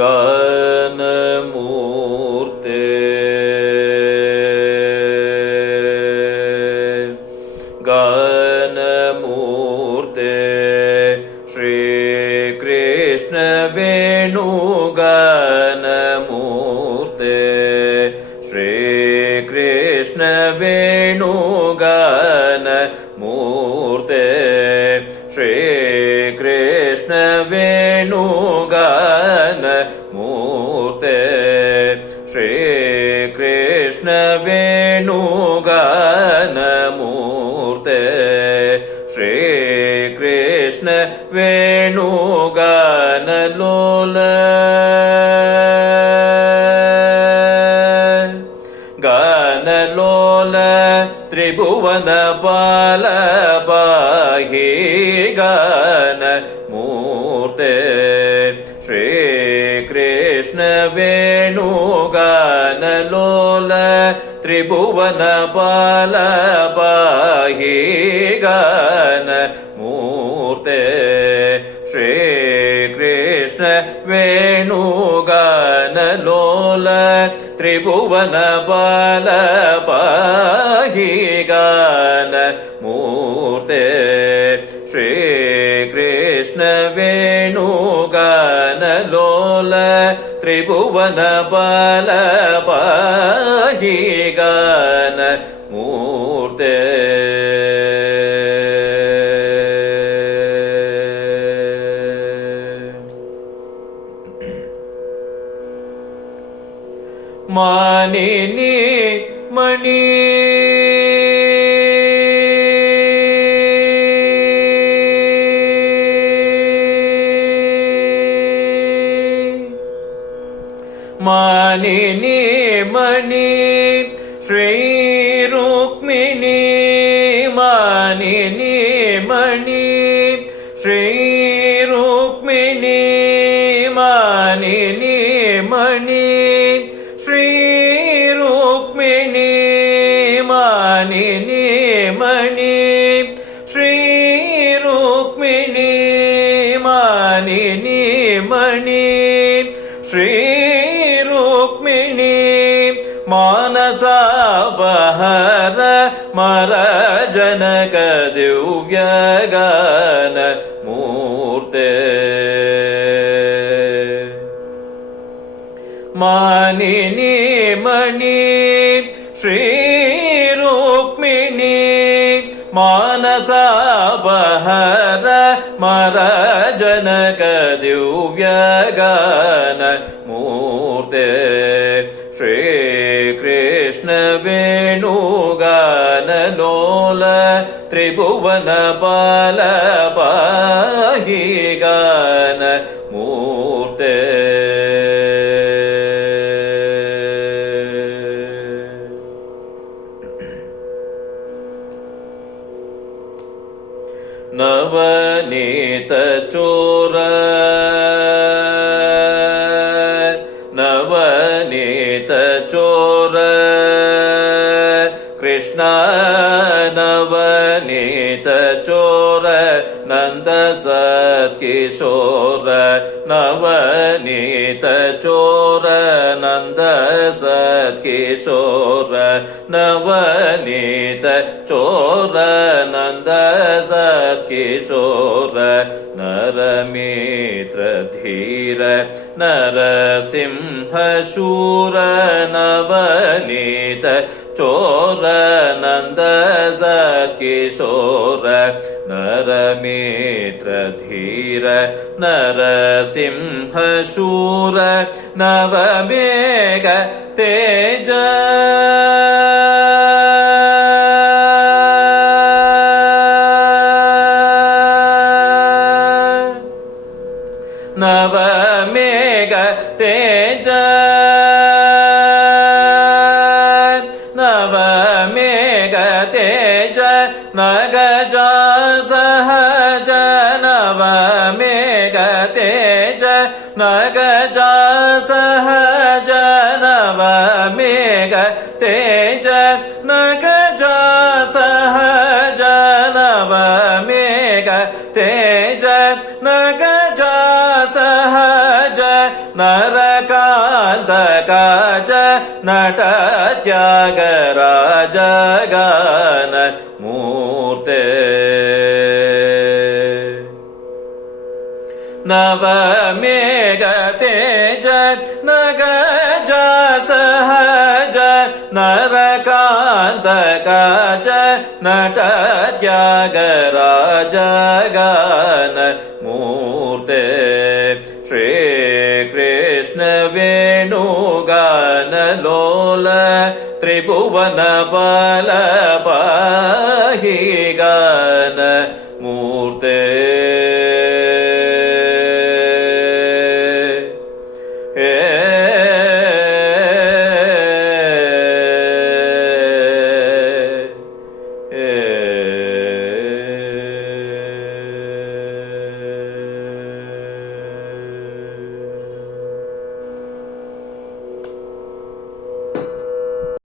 गानमूर्ते गानमूर्ते श्रीकृष्ण वेणुगानमूर्ते श्रीकृष्ण वेणुगानमूर्ते श्रीकृष्ण वेणुगानमूर्ते श्रीकृष्ण वेणुगानमूर्ते श्रीकृष्ण वेणुगानलोल गानलोल त्रिभुवनपाल पाहि गानमूर्ते श्रीकृष्ण वेणुगानलोल त्रिभुवनपाल पाहि गानमूर्ते श्रीकृष्ण वेणुगानलोल त्रिभुवनपाल पाहि गानमूर्ते श्रीकृष्ण वेणुगानलोल त्रिभुवनपाल पाहि गानमूर्ते मानिनी मणि मानिनी मणि श्री रुक्मिणी मानिनी मणि श्री रुक्मिणी मानिनी मणि श्री रुक्मिणी मानिनी मणि श्री रुक्मिणी मानिनी मणि श्री रुक्मिणी मानसापहर मर जनक दिव्य गानमूर्ते मानिनी मणि श्री रुक्मिणी मानसापहर मर जनक दिव्य गानमूर्ते श्रीकृष्ण वेणुगानलोल त्रिभुवनपाल पाहि गानमूर्ते नवनीत चोर नवनीत चोर कृष्ण नवनीत चोर नंद सत्किशोर नवनीत चोर नंद सत्किशोर नवनीत चोर नंद सत्किशोर नरमित्र धीर नरसिंह शूर नवनीत चोर नंद सत्किशोर नरमित्र धीर नरसिंह शूर नवमेघ तेज नवमेघ तेज नवमेघ तेज नगजा सहज नवमेघ तेज नगजा सहज नवमेघ तेज नगजा सहज नवमेघ तेज नगजा सहज नर नट त्यागराज गान मूर्ते नवमेघ तेज नगज सहज नरकान्त काज नट त्यागराज गान मूर्ते श्री कृष्ण वेणुगान लोल त्रिभुवन बल पाहि गान मूर्ते